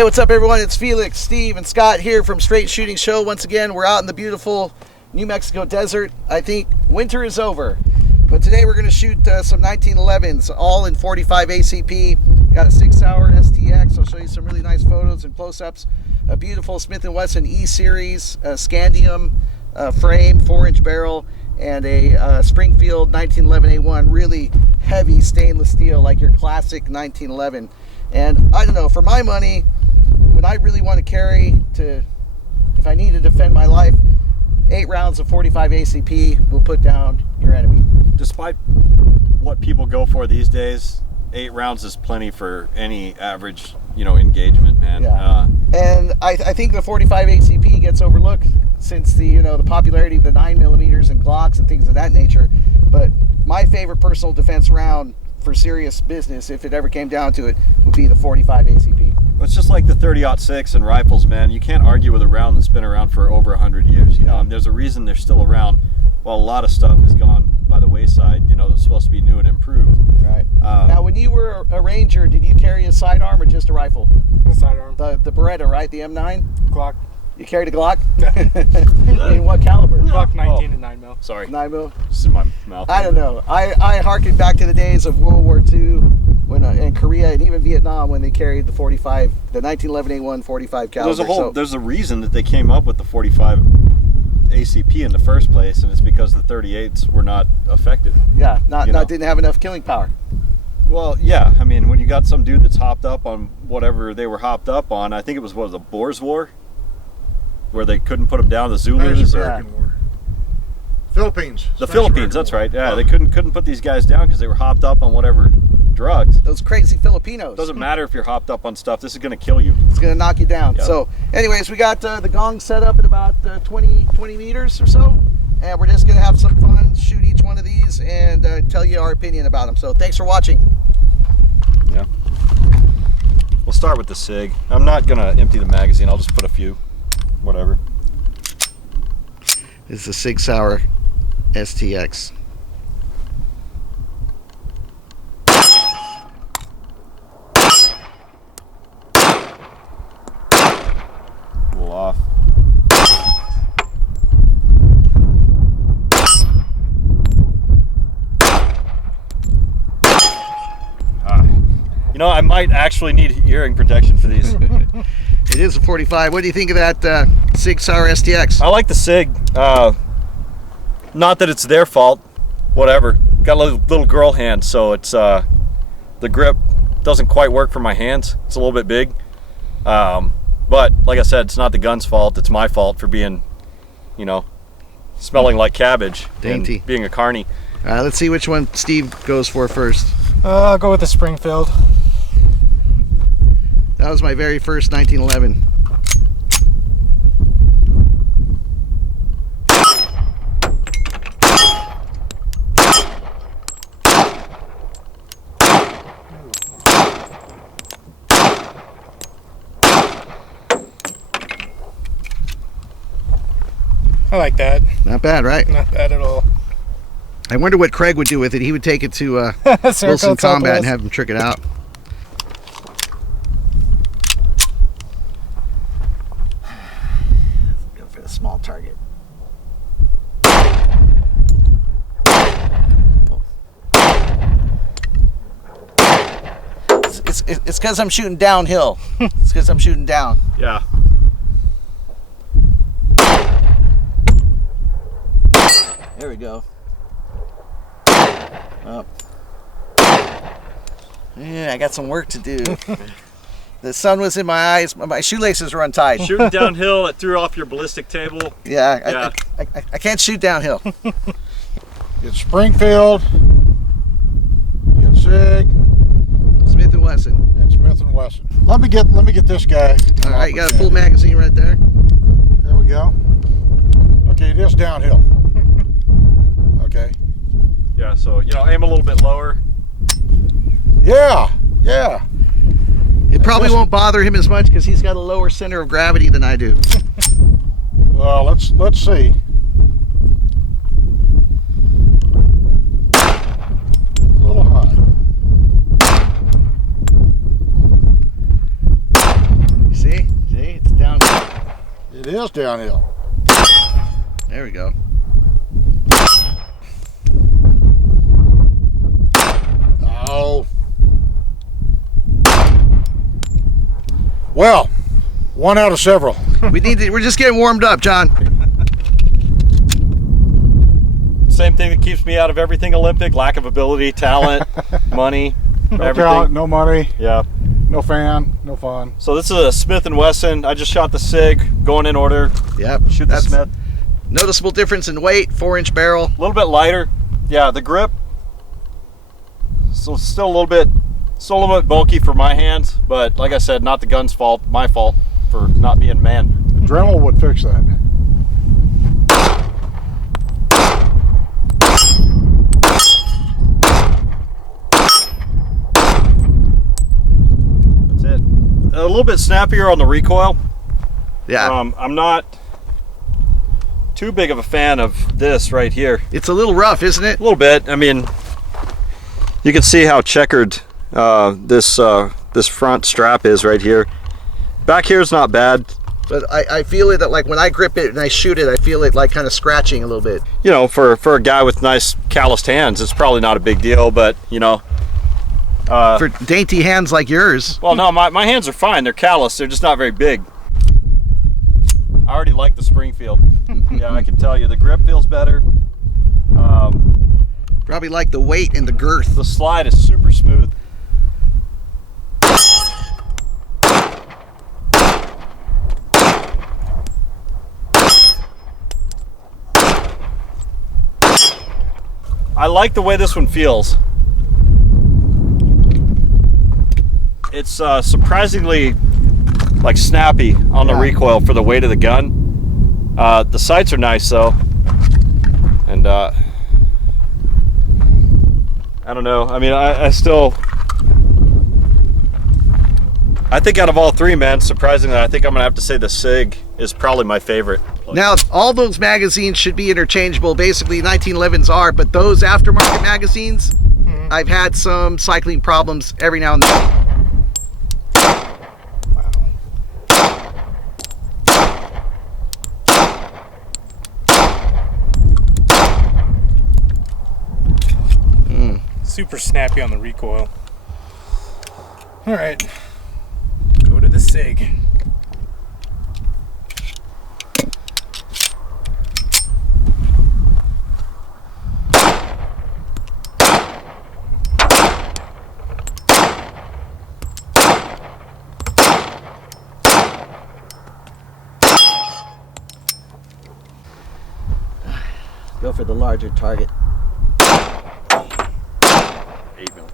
Hey, what's up, everyone? It's Felix, Steve, and Scott here from Straight Shooting Show. Once again, we're out in the beautiful New Mexico desert. I think winter is over, but today we're going to shoot some 1911s, all in 45 ACP. Got a Sig Sauer STX. I'll show you some really nice photos and close-ups. A beautiful Smith & Wesson E-Series Scandium frame, 4-inch barrel, and a Springfield 1911A1, really heavy stainless steel, like your classic 1911. And I don't know, for my money, when I really want to carry if I need to defend my life, 8 rounds of 45 ACP will put down your enemy. Despite what people go for these days, 8 rounds is plenty for any average, engagement, man. Yeah. And I think the 45 ACP gets overlooked since the popularity of the 9mm and Glocks and things of that nature. But my favorite personal defense round for serious business, if it ever came down to it, would be the 45 ACP. It's just like the 30-06 and rifles, man. You can't argue with a round that's been around for over 100 years. There's a reason they're still around. While a lot of stuff has gone by the wayside, that's supposed to be new and improved. Right. Now, when you were a ranger, did you carry a sidearm or just a rifle? A sidearm. The Beretta, right? The M9? Glock. You carried a Glock? In what caliber? Glock 19 and 9mm. Sorry. 9mm? This is in my mouth. I don't know. I harken back to the days of World War II when in Korea and even Vietnam when they carried the 45, the 1911A1 45 caliber. There's a reason that they came up with the 45 ACP in the first place, and it's because the 38s were not effective. Yeah, didn't have enough killing power. Well, yeah. I mean, when you got some dude that's hopped up on whatever they were hopped up on, I think it was the Boers War, where they couldn't put them down, the Zulus. American War. Philippines. The Philippines, that's right. Yeah, they couldn't put these guys down because they were hopped up on whatever drugs. Those crazy Filipinos. Doesn't matter if you're hopped up on stuff. This is going to kill you. It's going to knock you down. Yeah. So, anyways, we got the gong set up at about 20 meters or so, and we're just going to have some fun, shoot each one of these, and tell you our opinion about them. So, thanks for watching. Yeah. We'll start with the Sig. I'm not going to empty the magazine. I'll just put a few. Whatever. This is the Sig Sauer STX. Cool off. I might actually need hearing protection for these. It is a 45. What do you think of that Sig Sauer STX? I like the Sig. Not that it's their fault. Whatever. Got a little girl hand, so it's the grip doesn't quite work for my hands. It's a little bit big. But like I said, it's not the gun's fault. It's my fault for being, smelling like cabbage. Dainty. And being a carny. Let's see which one Steve goes for first. I'll go with the Springfield. That was my very first 1911. I like that. Not bad, right? Not bad at all. I wonder what Craig would do with it. He would take it to Wilson Combat and have him trick it out. Go for the small target. It's because I'm shooting downhill. It's because I'm shooting down. Yeah. There we go. Up. Yeah, I got some work to do. The sun was in my eyes. My shoelaces were untied. Shooting downhill, it threw off your ballistic table. Yeah, I can't shoot downhill. It's Springfield. It's Sig. Smith & Wesson. And Smith & Wesson. Let me get this guy. All right, you got a full magazine right there. There we go. Okay, it is downhill. Okay. Yeah, so aim a little bit lower. Yeah. It probably won't bother him as much because he's got a lower center of gravity than I do. Well, let's see. A little high. is downhill. There we go. Oh. Well, one out of several. We're just getting warmed up, John. Same thing that keeps me out of everything Olympic: lack of ability, talent, money, No everything. talent, no money, Yeah. no fan, no fun. So this is a Smith & Wesson. I just shot the Sig, going in order. Yep. Shoot the Smith. Noticeable difference in weight, 4-inch barrel. A little bit lighter. Yeah, the grip. So still a little bit bulky for my hands, but like I said, not the gun's fault, my fault for not being manned. Dremel would fix that. That's it. A little bit snappier on the recoil. Yeah. I'm not too big of a fan of this right here. It's a little rough, isn't it? A little bit. I mean, you can see how checkered this front strap is right here. Back here is not bad. But I feel it that, like, when I grip it and I shoot it, I feel it like kind of scratching a little bit. You know, for a guy with nice calloused hands, it's probably not a big deal, but you know. For dainty hands like yours. Well, no, my hands are fine. They're calloused. They're just not very big. I already like the Springfield. Yeah, I can tell you. The grip feels better. Probably like the weight and the girth. The slide is super smooth. I like the way this one feels. It's surprisingly like snappy on the recoil for the weight of the gun. The sights are nice though, and I don't know. I mean, I think out of all three, man, surprisingly, I think I'm gonna have to say the Sig is probably my favorite. Now, all those magazines should be interchangeable. Basically, 1911s are, but those aftermarket magazines, I've had some cycling problems every now and then. Super snappy on the recoil. All right, go to the Sig. Go for the larger target. 8 mil.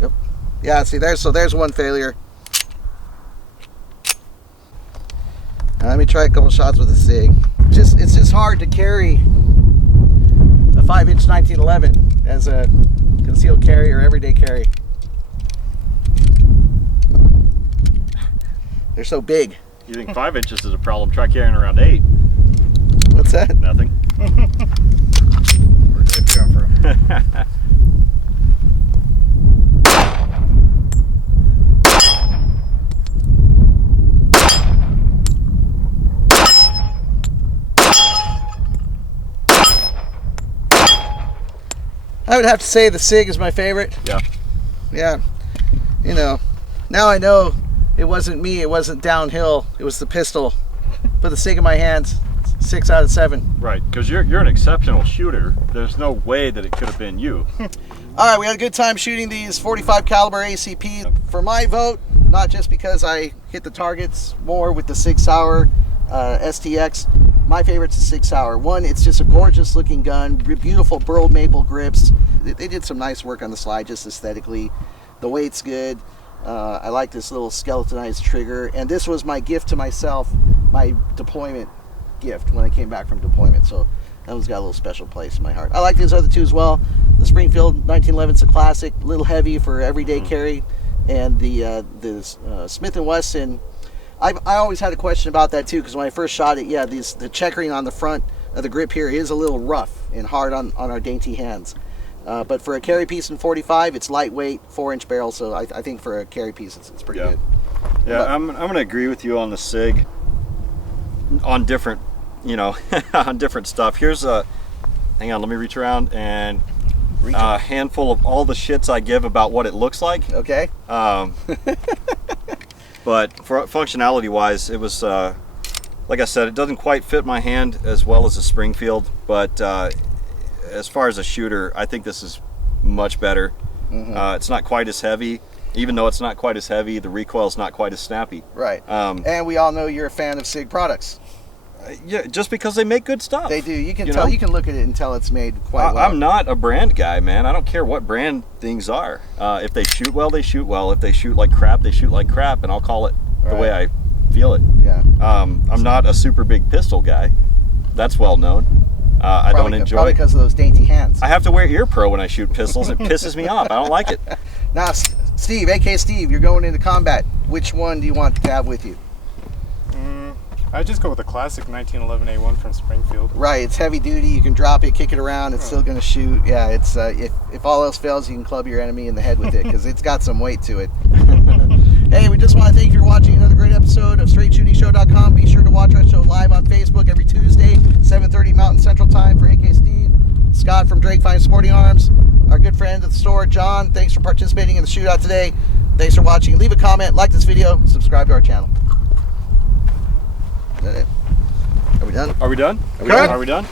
Yep. Yeah, see, there's one failure. Now, let me try a couple shots with the Sig. It's just hard to carry a 5-inch 1911 as a concealed carry or everyday carry. They're so big. You think 5 inches is a problem? Try carrying around 8. What's that? Nothing. Where'd that come from? I would have to say the Sig is my favorite. Yeah. Yeah. You know, now I know it wasn't me, it wasn't downhill, it was the pistol. Put the Sig in my hands, 6 out of 7. Right, because you're an exceptional shooter. There's no way that it could have been you. All right, we had a good time shooting these 45 caliber ACP. For my vote, not just because I hit the targets more with the Sig Sauer STX, my favorite's the Sig Sauer. One, it's just a gorgeous looking gun, beautiful burled maple grips. They did some nice work on the slide just aesthetically. The weight's good. I like this little skeletonized trigger, and this was my gift to myself, my deployment gift when I came back from deployment. So that one's got a little special place in my heart. I like these other two as well. The Springfield 1911's a classic, a little heavy for everyday carry, and the Smith & Wesson. I always had a question about that too, because when I first shot it, yeah, the checkering on the front The grip here is a little rough and hard on our dainty hands. But for a carry piece in 45, it's lightweight, 4-inch barrel, so I think for a carry piece, it's pretty good. Yeah, I'm going to agree with you on the Sig on different, on different stuff. Here's a, hang on, let me reach around and a handful of all the shits I give about what it looks like. Okay. But for functionality-wise, it was, like I said, it doesn't quite fit my hand as well as a Springfield, but as far as a shooter, I think this is much better. It's not quite as heavy. Even though it's not quite as heavy, the recoil's not quite as snappy. Right. And we all know you're a fan of Sig products. Yeah, just because they make good stuff. They do. You can tell. You can look at it and tell it's made quite well. I'm not a brand guy, man. I don't care what brand things are. If they shoot well, they shoot well. If they shoot like crap, they shoot like crap, and I'll call it the way I feel it. Yeah. I'm not a super big pistol guy. That's well known. I don't enjoy. Probably because of those dainty hands. I have to wear ear pro when I shoot pistols. It pisses me off. I don't like it. Now, Steve, aka Steve, you're going into combat. Which one do you want to have with you? I just go with the classic 1911A1 from Springfield. Right, it's heavy duty. You can drop it, kick it around. It's still going to shoot. Yeah, it's if all else fails, you can club your enemy in the head with it because it's got some weight to it. Hey, we just want to thank you for watching another great episode of StraightShootingShow.com. Be sure to watch our show live on Facebook every Tuesday, 7:30 Mountain Central Time. For AK Steve, Scott from Drake Fine Sporting Arms, our good friend at the store, John. Thanks for participating in the shootout today. Thanks for watching. Leave a comment, like this video, subscribe to our channel. Is that it? Are we done? Are we done? Are we done? Are we done?